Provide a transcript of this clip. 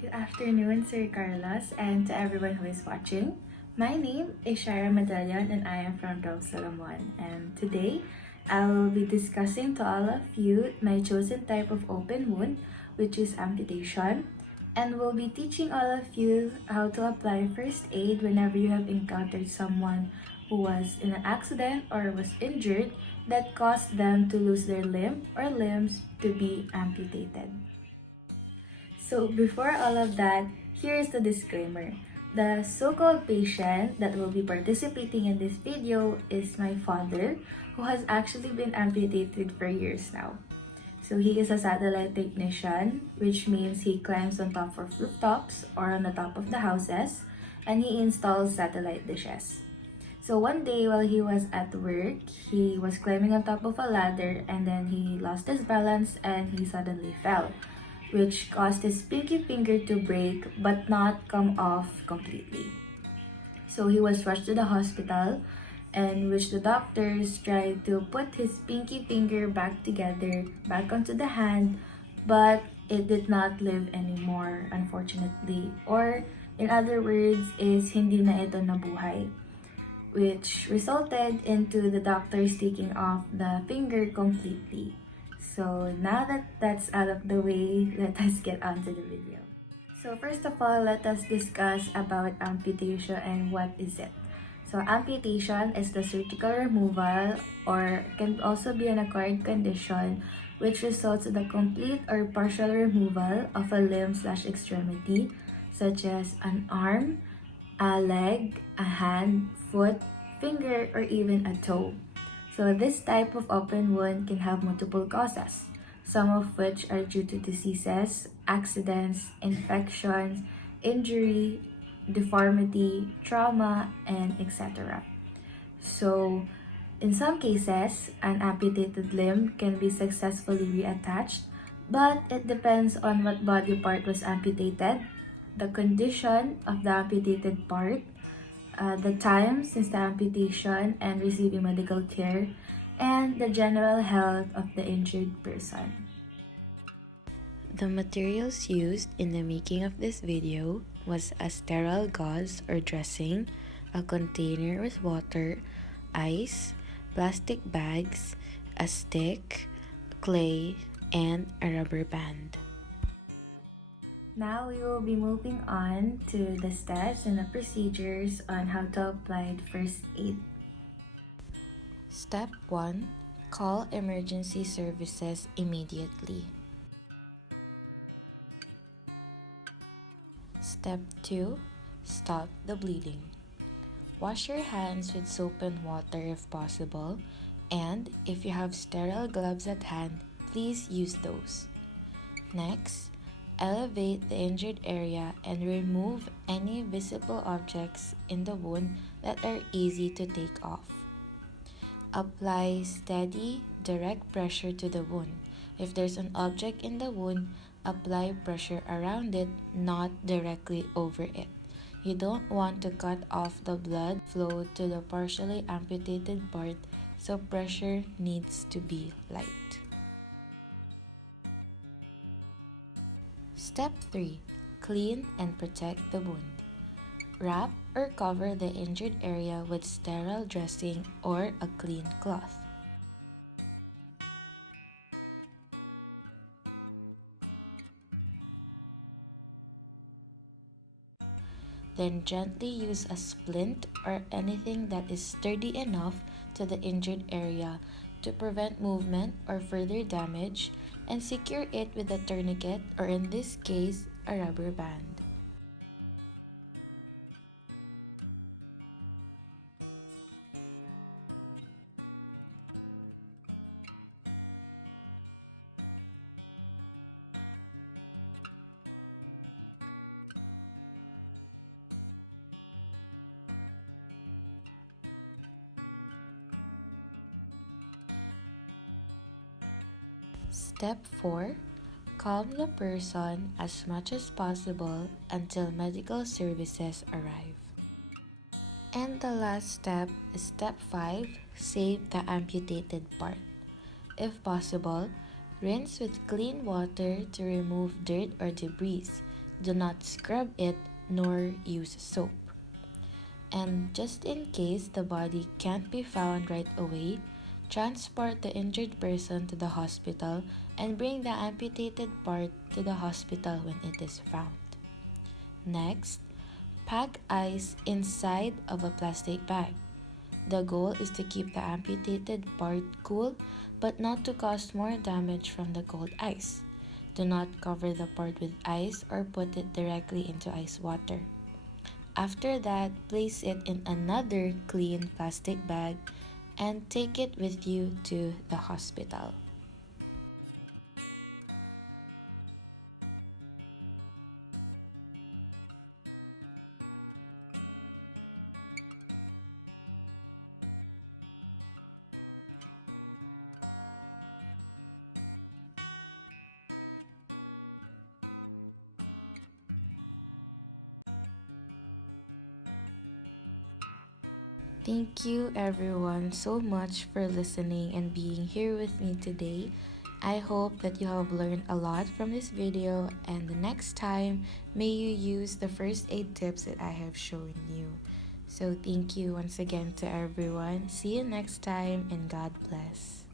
Good afternoon, Sir Carlos, and to everyone who is watching. My name is Shara Medallion, and I am from Rome Solomon. And today, I will be discussing to all of you my chosen type of open wound, which is amputation. And we'll be teaching all of you how to apply first aid whenever you have encountered someone who was in an accident or was injured that caused them to lose their limb or limbs to be amputated. So before all of that, here is the disclaimer. The so-called patient that will be participating in this video is my father, who has actually been amputated for years now. So he is a satellite technician, which means he climbs on top of rooftops or on the top of the houses, and he installs satellite dishes. So one day while he was at work, he was climbing on top of a ladder and then he lost his balance and he suddenly fell, which caused his pinky finger to break but not come off completely. So he was rushed to the hospital, in which the doctors tried to put his pinky finger back together, back onto the hand, but it did not live anymore, unfortunately. Or, in other words, is hindi na ito nabuhay, which resulted into the doctors taking off the finger completely. So now that that's out of the way, let us get on to the video. So first of all, let us discuss about amputation and what is it. So amputation is the surgical removal or can also be an acquired condition which results in the complete or partial removal of a limb/extremity such as an arm, a leg, a hand, foot, finger, or even a toe. So this type of open wound can have multiple causes, some of which are due to diseases, accidents, infections, injury, deformity, trauma, and etc. So in some cases, an amputated limb can be successfully reattached, but it depends on what body part was amputated, the condition of the amputated part, the time since the amputation and receiving medical care, and the general health of the injured person. The materials used in the making of this video was a sterile gauze or dressing, a container with water, ice, plastic bags, a stick, clay, and a rubber band. Now we will be moving on to the steps and the procedures on how to apply first aid. Step 1. Call emergency services immediately. Step 2. Stop the bleeding. Wash your hands with soap and water if possible, and if you have sterile gloves at hand, please use those. Next, elevate the injured area and remove any visible objects in the wound that are easy to take off. Apply steady, direct pressure to the wound. If there's an object in the wound, apply pressure around it, not directly over it. You don't want to cut off the blood flow to the partially amputated part, so pressure needs to be light. Step 3. Clean and protect the wound. Wrap or cover the injured area with sterile dressing or a clean cloth. Then gently use a splint or anything that is sturdy enough to the injured area to prevent movement or further damage, and secure it with a tourniquet, or in this case, a rubber band. Step 4. Calm the person as much as possible until medical services arrive. And the last step is step 5, save the amputated part. If possible, rinse with clean water to remove dirt or debris. Do not scrub it nor use soap. And just in case the body can't be found right away, transport the injured person to the hospital and bring the amputated part to the hospital when it is found. Next, pack ice inside of a plastic bag. The goal is to keep the amputated part cool but not to cause more damage from the cold ice. Do not cover the part with ice or put it directly into ice water. After that, place it in another clean plastic bag and take it with you to the hospital. Thank you everyone so much for listening and being here with me today. I hope that you have learned a lot from this video, and the next time may you use the first aid tips that I have shown you. So thank you once again to everyone. See you next time and God bless.